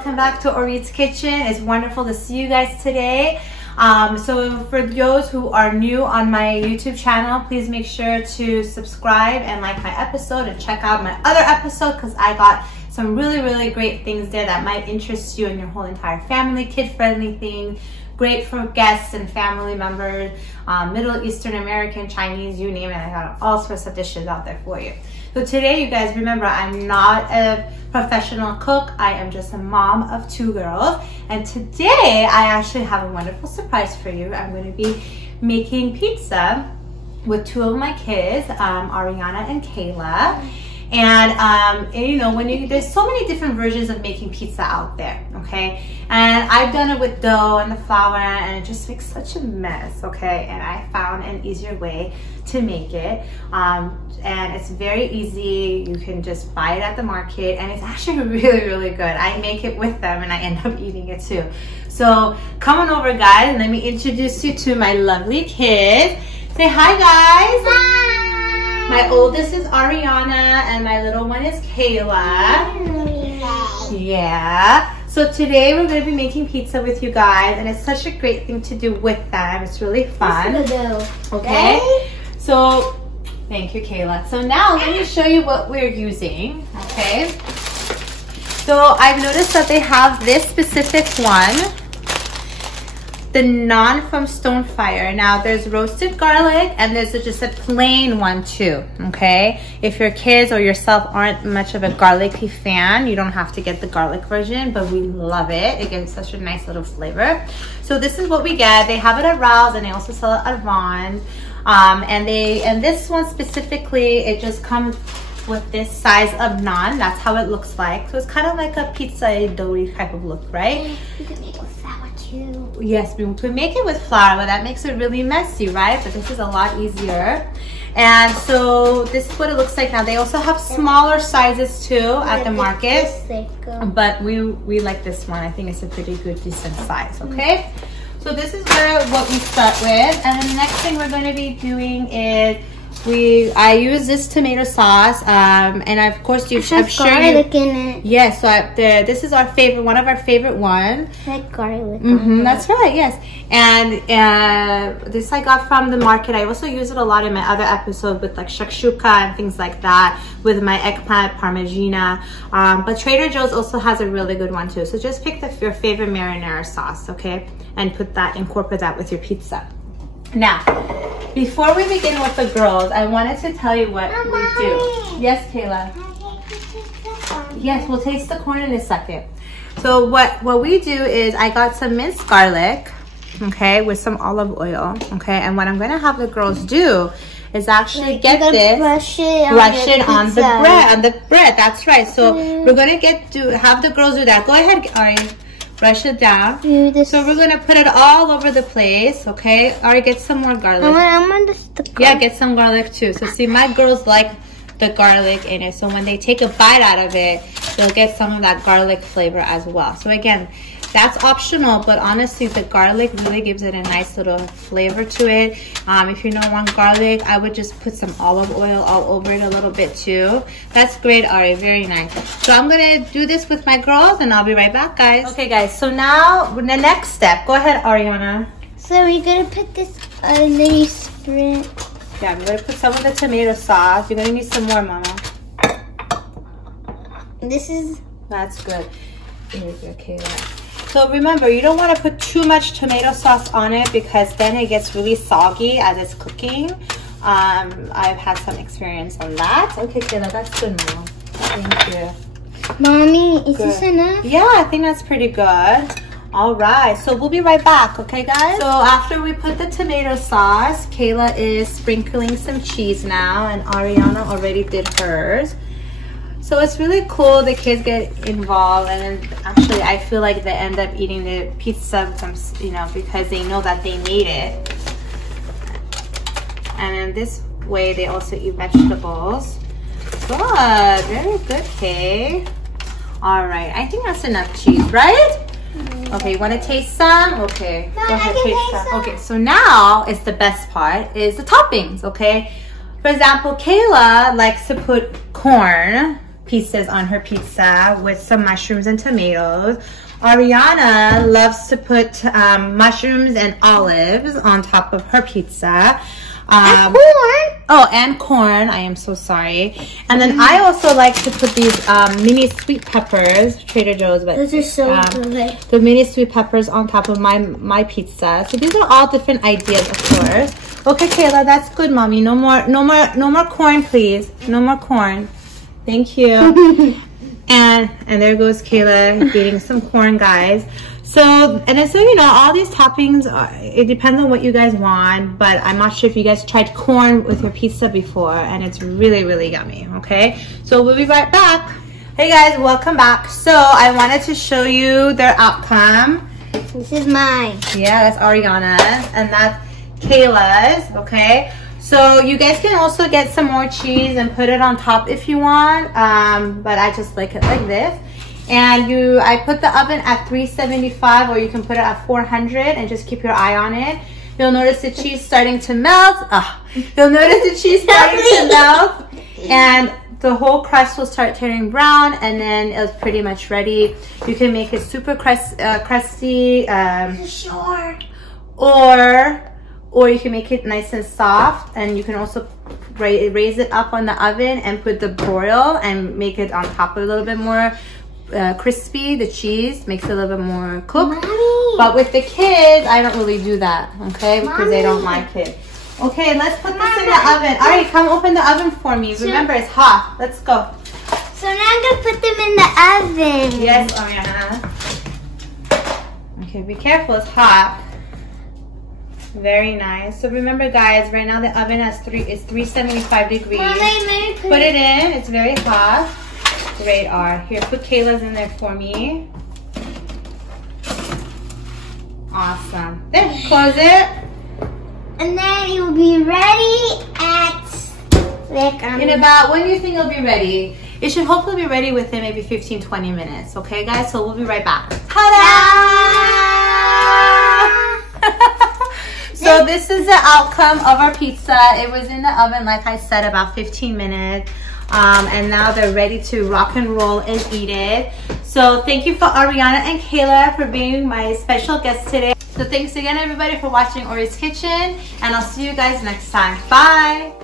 welcome back to Orit's Kitchen. It's wonderful to see you guys today. So for those who are new on my YouTube channel, please make sure to subscribe and like my episode and check out my other episode because I got some really great things there that might interest you and your whole entire family. Kid-friendly thing, great for guests and family members, Middle Eastern, American, Chinese, you name it. I got all sorts of dishes out there for you. So today, you guys, remember, I'm not a professional cook. I am just a mom of 2 girls. And today, I actually have a wonderful surprise for you. I'm going to be making pizza with 2 of my kids, Ariana and Kayla. And you know, there's so many different versions of making pizza out there, okay? And I've done it with dough and the flour, and it just makes such a mess, okay? And I found an easier way to make it, and it's very easy. You can just buy it at the market, and it's actually really good. I make it with them, and I end up eating it too. So come on over, guys, and let me introduce you to my lovely kids. Say hi, guys. Hi. My oldest is Ariana, and my little one is Kayla. Yeah. So today we're going to be making pizza with you guys, and it's such a great thing to do with them. It's really fun. Okay. So, thank you, Kayla. So now let me show you what we're using. Okay. So I've noticed that they have this specific one, the naan from Stonefire. Now there's roasted garlic and there's just a plain one too, okay? If your kids or yourself aren't much of a garlicky fan, you don't have to get the garlic version, but we love it. It gives such a nice little flavor. So this is what we get. They have it at Rouse and they also sell it at Vons. And this one specifically, it just comes with this size of naan. That's how it looks like. So it's kind of like a pizza doughy type of look, right? You can make it with flour too. Yes, we could make it with flour, but that makes it really messy, right? But this is a lot easier. And so this is what it looks like now. They also have smaller sizes too at the market, but we like this one. I think it's a pretty good, decent size, okay? So this is what we start with. And then the next thing we're going to be doing is I use this tomato sauce, and of course I'm sure garlic in it. Yes, so this is our favorite, one of our favorite ones. I like garlic. That's right, yes. And this I got from the market. I also use it a lot in my other episode with like shakshuka and things like that, with my eggplant parmigiana. But Trader Joe's also has a really good one too. So just pick your favorite marinara sauce, okay, and incorporate that with your pizza. Now, before we begin with the girls, I wanted to tell you what we do. Yes, Kayla? Yes, we'll taste the corn in a second. So what we do is I got some minced garlic, okay, with some olive oil, okay, and what I'm going to have the girls do is actually get this, brush it on the bread. That's right. So we're going to have the girls do that. Go ahead, Ari. Brush it down. So we're gonna put it all over the place, okay? Ari, get some more garlic. Yeah, get some garlic too. So see, my girls like the garlic in it. So when they take a bite out of it, they'll get some of that garlic flavor as well. So again, that's optional, but honestly, the garlic really gives it a nice little flavor to it. If you don't want garlic, I would just put some olive oil all over it a little bit too. That's great, Ari, very nice. So I'm gonna do this with my girls and I'll be right back, guys. Okay, guys, so now the next step, go ahead, Ariana. So we're gonna put this on the spread. Yeah, I'm gonna put some of the tomato sauce. You're gonna need some more, Mama. That's good. Here you go, Kayla. So remember, you don't want to put too much tomato sauce on it because then it gets really soggy as it's cooking. I've had some experience on that. Okay, Kayla, that's good, Mom. Thank you. Mommy, is this enough? Yeah, I think that's pretty good. All right, so we'll be right back, okay, guys? So after we put the tomato sauce, Kayla is sprinkling some cheese now, and Ariana already did hers. So it's really cool the kids get involved, and then actually I feel like they end up eating the pizza from, you know, because they know that they need it. And in this way they also eat vegetables. Good, very good, Kay. All right, I think that's enough cheese, right? Okay, you want to taste some? Okay, go ahead, taste some. Okay, so now is the best part, is the toppings, okay? For example, Kayla likes to put corn, pieces on her pizza with some mushrooms and tomatoes. Ariana loves to put mushrooms and olives on top of her pizza. And corn. Oh, and corn. I am so sorry. And then I also like to put these mini sweet peppers, Trader Joe's, but those are so good. The mini sweet peppers on top of my pizza. So these are all different ideas, of course. Okay, Kayla, that's good, mommy. No more corn, please. No more corn. Thank you. and there goes Kayla getting some corn, guys. So you know, all these toppings, it depends on what you guys want, but I'm not sure if you guys tried corn with your pizza before, and it's really, really yummy, okay? So we'll be right back. Hey guys, welcome back. So I wanted to show you their outcome. This is mine. Yeah, that's Ariana's, and that's Kayla's, okay? So you guys can also get some more cheese and put it on top if you want, but I just like it like this. And I put the oven at 375, or you can put it at 400 and just keep your eye on it. You'll notice the cheese starting to melt. You'll notice the cheese starting to melt, and the whole crust will start turning brown, and then it's pretty much ready. You can make it super crusty, Sure. or you can make it nice and soft, and you can also raise it up on the oven and put the broil and make it on top a little bit more crispy. The cheese makes it a little bit more cooked. Mommy. But with the kids, I don't really do that, okay? Because Mommy. they don't like it. Okay, let's put this in the oven. All right, come open the oven for me. Remember, it's hot. Let's go. So now I'm gonna put them in the oven. Yes, Ariana. Okay, be careful. It's hot. Very nice. So remember, guys, right now the oven is 375 degrees. Mommy, Put it in. It's very hot. Great, Here, put Kayla's in there for me. Awesome. There, close it. and then it will be ready at in about, when do you think it'll be ready? It should hopefully be ready within maybe 15-20 minutes. Okay, guys? So we'll be right back. Ta-da! So this is the outcome of our pizza. It was in the oven, like I said, about 15 minutes. And now they're ready to rock and roll and eat it. So thank you for Ariana and Kayla for being my special guests today. So thanks again, everybody, for watching Orit's Kitchen, and I'll see you guys next time. Bye.